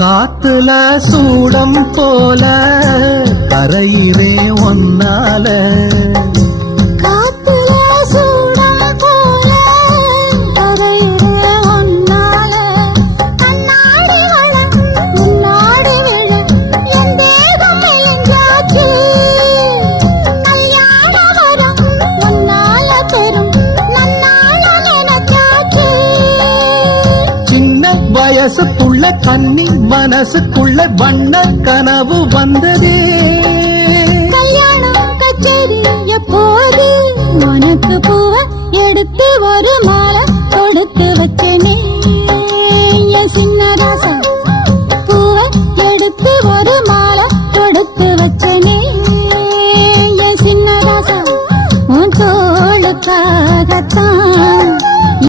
காத்துல சூடம் போல கரையிலே ஒன்னால வயசுக்குள்ள கண்ணி மனசுக்குள்ள வண்ண கனவு வந்ததே. கல்யாணம் கச்சேரி எப்போது? உனக்கு பூவ எடுத்து ஒரு மாலை கொடுத்து வச்சனே. சின்னராசா பூவ எடுத்து ஒரு மாலை கொடுத்து வச்சனே. சின்னராசா